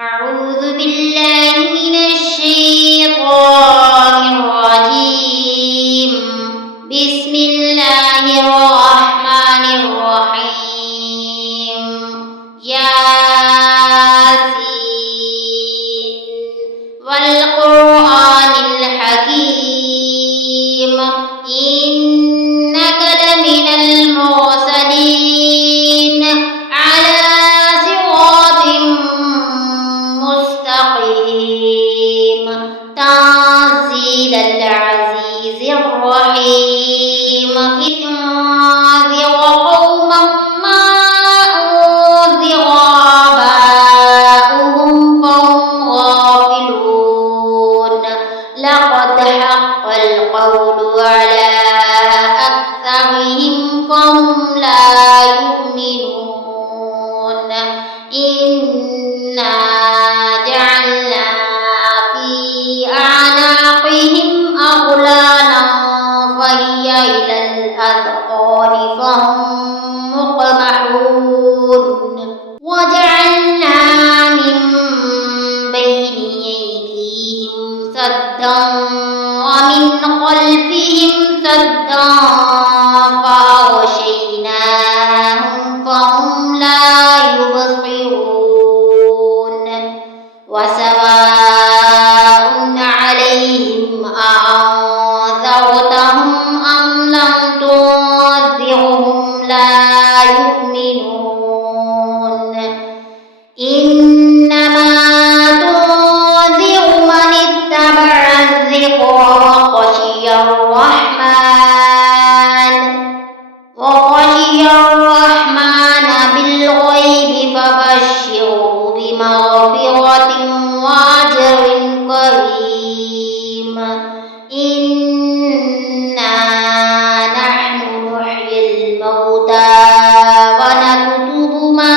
أعوذ بالله من الشيطان الرجيم. بسم الله الرحمن الرحيم. ياسين والقرآن الحكيم إنك لمن المرسلين على صراط مستقيم تنزيل العزيز الرحيم. لتنذر قوما ما أنذر آباؤهم فهم غافلون. لقد حق القول على أكثرهم فهم لا يؤمنون. إنا جعلنا في أعناقهم أغلالا فهي إلى الأذقان فهم مقمحون. وجعلنا من بين أيديهم سدا ومن خلفهم سدا فأغشيناهم فهم لا يبصرون. وسواء عليهم أأنذرتهم أم لم تنذرهم لا يؤمنون. إنما تنذر من اتبع الذكر وخشي الرحمن بالغيب فبشره بمغفرة وأجر كريم. إنا نحن نحيي الموتى ونكتب ما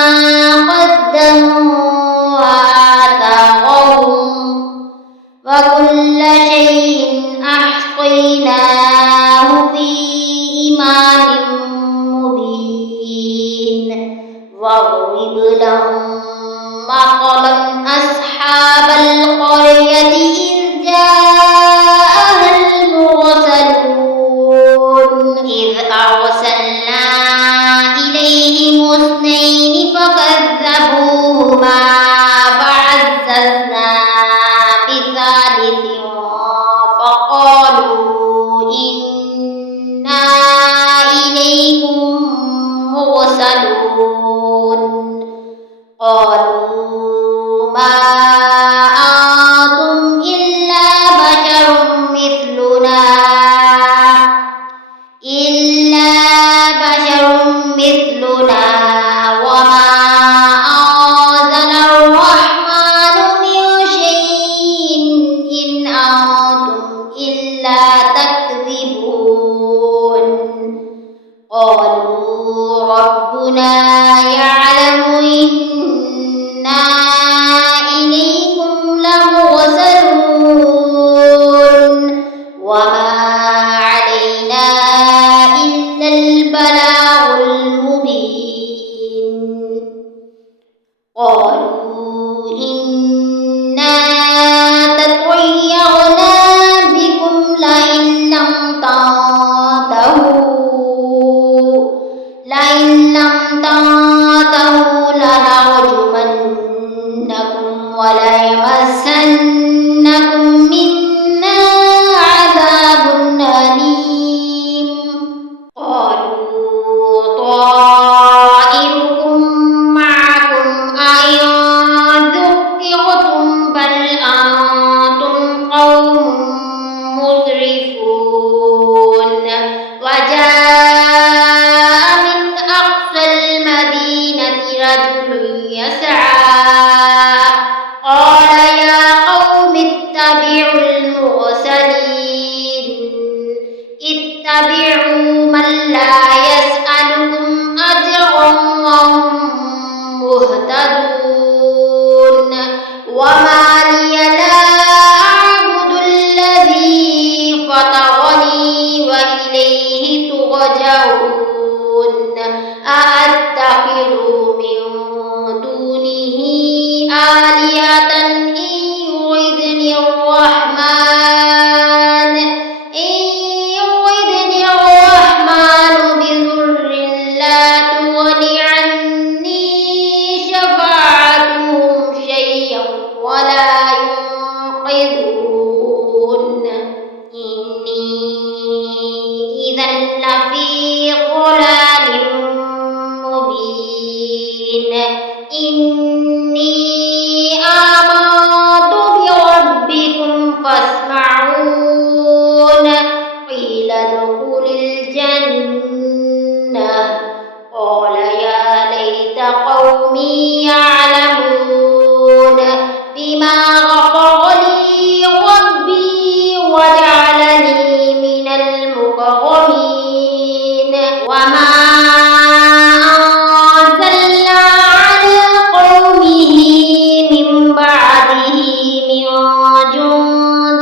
قدموا وآثارهم وكل شيء أحصيناه في إمام مبين. واضرب لهم مثلا أصحاب القرية إذ جاءها المرسلون إذ أرسلنا إليهم اثنين فكذبوهما فعززنا بثالث فقالوا إنا إليكم مرسلون. قالوا ما أنتم إلا بشر مثلنا وما أنزل الرحمن من شيء إن أنتم إلا تكذبون. قالوا ربنا يعلم إنا إليكم لمرسلون وما علينا إلا البلاغ المبين. إني آمنت بربكم فاسمعون قيل ادخل الجنة قال يا ليت قومي يعلمون بما غفر لي ربي وجعلني من المكرمين وما أنزلنا على قومه من بعده من جند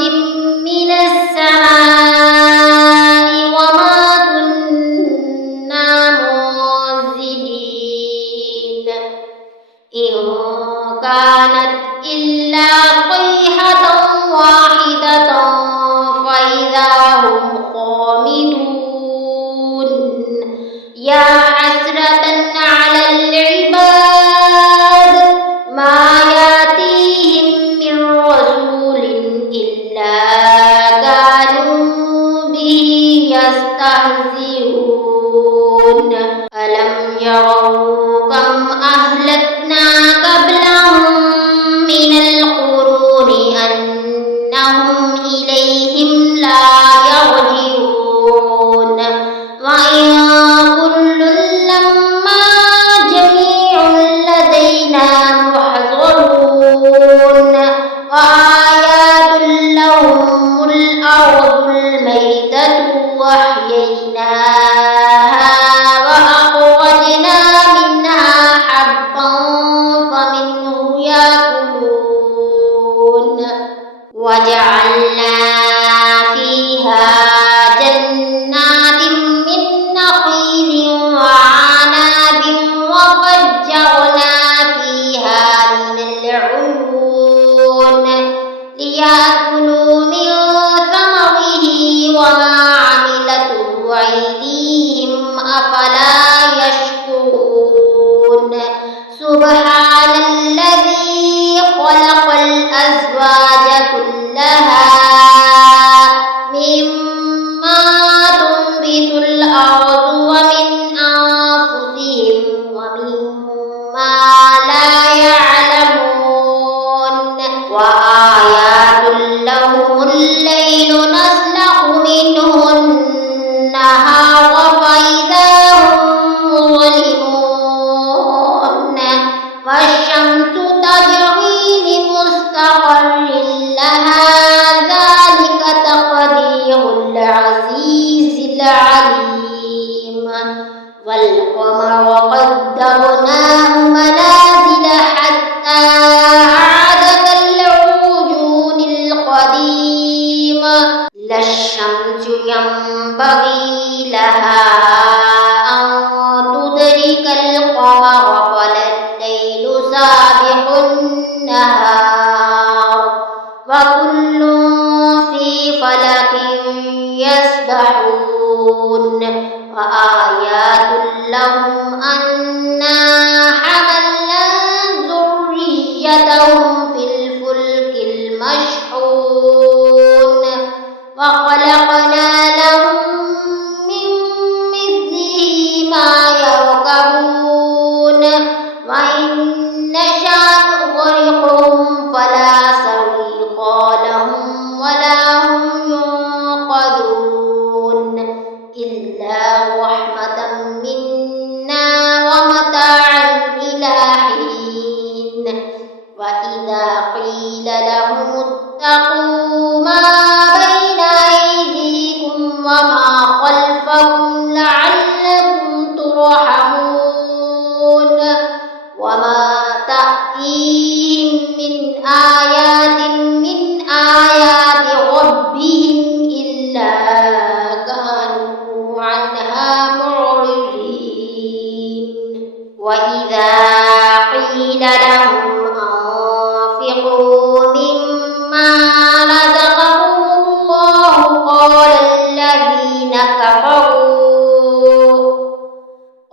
من السماء وما كنا منزلين إن كانت إلا صيحة واحدة فإذا هم خامدون يا حسرة على العباد ما يأتيهم من رسول إلا كانوا به يستهزئون ألم يروا كم أهلكنا قبلهم من القرون أنهم إليهم لا يرجعون وإن كل لما جميع لدينا محضرون وآيات لهم الأرض الميتة وأحييناها وأخرجنا منها حبا فمنه يأكلون وجعلنا فيها جنات من نخيل وعناب وفجرنا فيها من العيون ليأكلوا من ثمره وما عملته أيديهم أفلا يشكرون سبحان الذي خلق الأزواج كلها مما تنبت الأرض ومن أنفسهم ومما لا يعلمون وآيات لهم الليل نسلخ منه النهار فإذا هم مظلمون والشمس تجري لمستقر لها ذلك تقدير العزيز العليم والقمر قدرناه منازل حتى عاد كالعرجون القديم لا الشمس ينبغي لها أن تدرك القمر ولا الليل سابق النهار وكل في فلك يسبحون وآيات لهم أنا حملنا ذريتهم في الفلك المشحون وخلقنا لهم من مثله ما يركبون وإن نشأ نغرقهم فلا صريخ لهم ولا هم ينقذون إلا رحمة منا ومتاعا إلى حين وإذا قيل لهم اتقوا ما بين أيديكم وما خلفكم لعلكم ترحمون وما تأتيهم من آيات من آيات ربهم إلا كانوا عنها معرضين وإذا قيل لهم أنفقوا مما رزقكم الله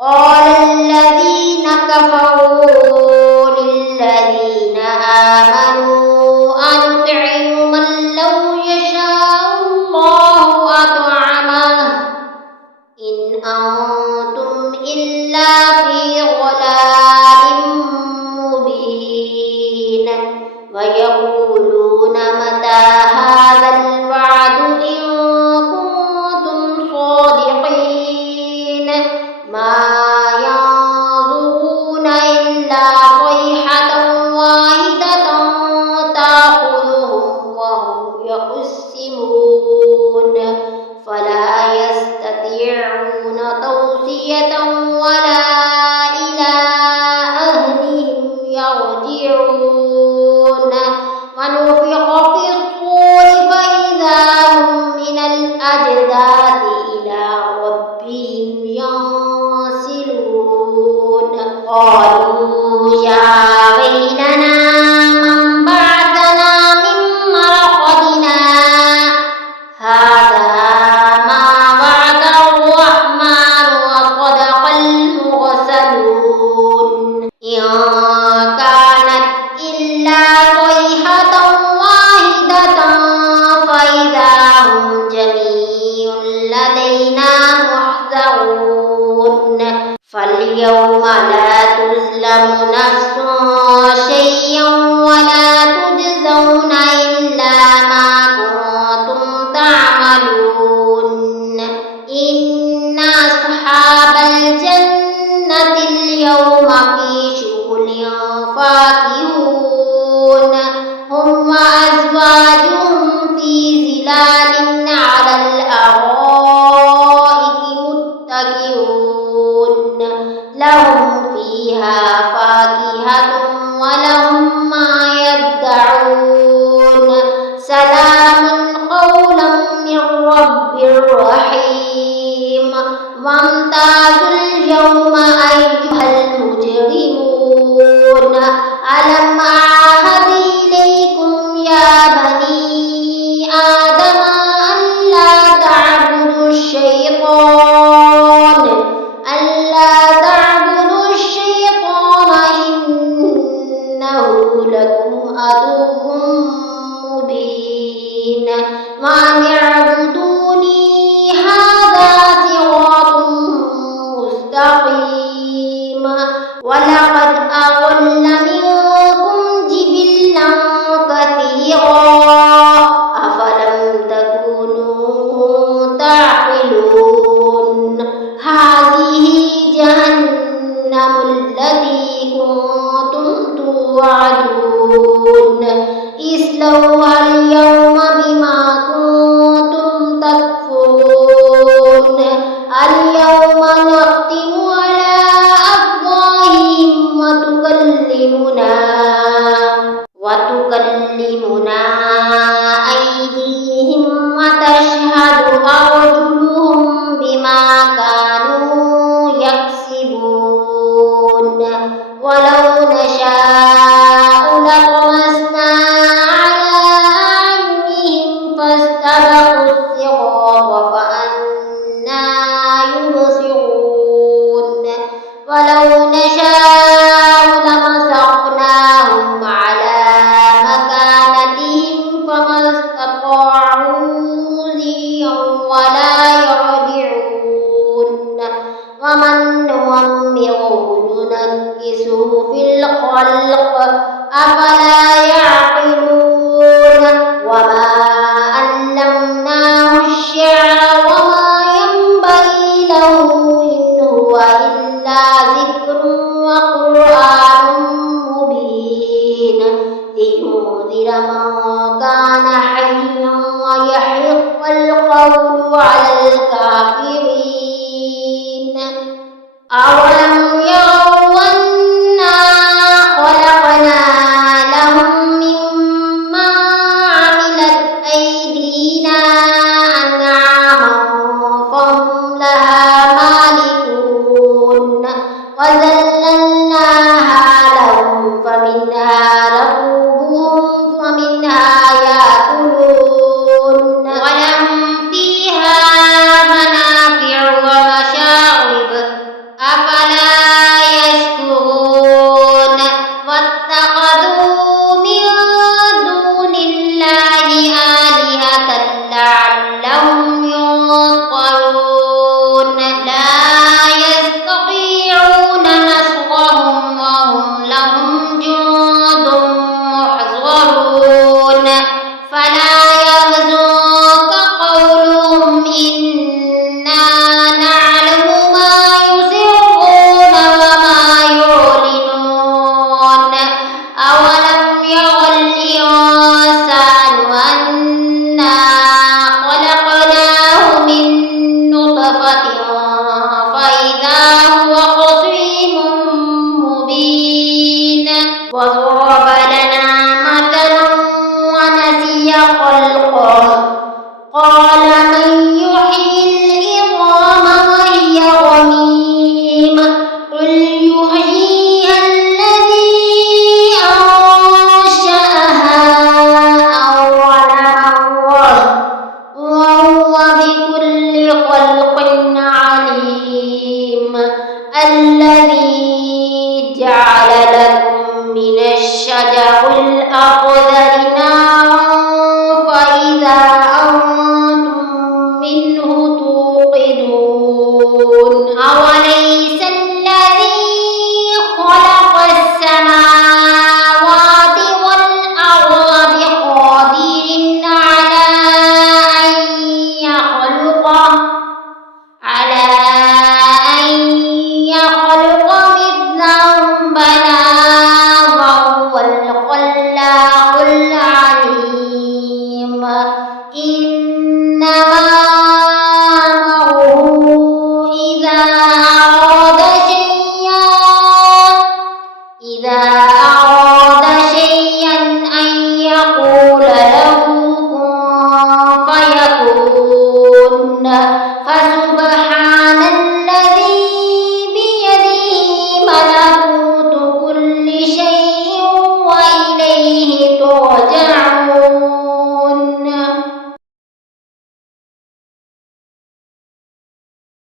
قال الذين كفروا للذين آمنوا أنطعم من لو يشاء الله أطعمه إن أنتم إلا في ضلال قالوا يا ويلنا من بعثنا من مرقدنا هذا ما وعد الرحمن وصدق المرسلون إن كانت إلا صيحة واحدة فإذا هم جميع لدينا محضرون فاليوم لا تظلم نفس شيئا ولا تجزون إلا ما كنتم تعملون إن أصحاب الجنة اليوم في شغل فاكهون هم وأزواجهم في ظلال على الأرائك متكئون لهم فيها فاكهة ولهم ما يدعون سلام قولا من رب رحيم وامتازوا اليوم أيها المجرمون ألم أعهد إليكم يا بني آدم ألا تعبدوا الشيطان لكم عدو مبين وأن اعبدوني هذا صراط مستقيم ولقد أضل منكم جبلا كثيرا أفلم تكونوا تعقلون هذه جهنم التي كنتم توعدون اصلوها اليوم بما كنتم تكفرون اليوم نختم على أفواههم وتكلمنا أيديهم وتشهد أرجلهم بما كانوا يكسبون ولو نشاء لطمسنا على أعينهم فاستبقوا الصراط فأنى يبصرون ولو نشاء لمسخناهم على مكانتهم فما استطاعوا مضيا ولا يرجعون ومن نعمره ننكسه في الخلق أفلا يعقلون وما علمناه الشعر وما ينبغي له إن هو إلا ذكر وقرآن مبين لينذر من كان حيا ويحق القول على الكافرين أولم يروا أنا خلقنا لهم الشجر الأخضر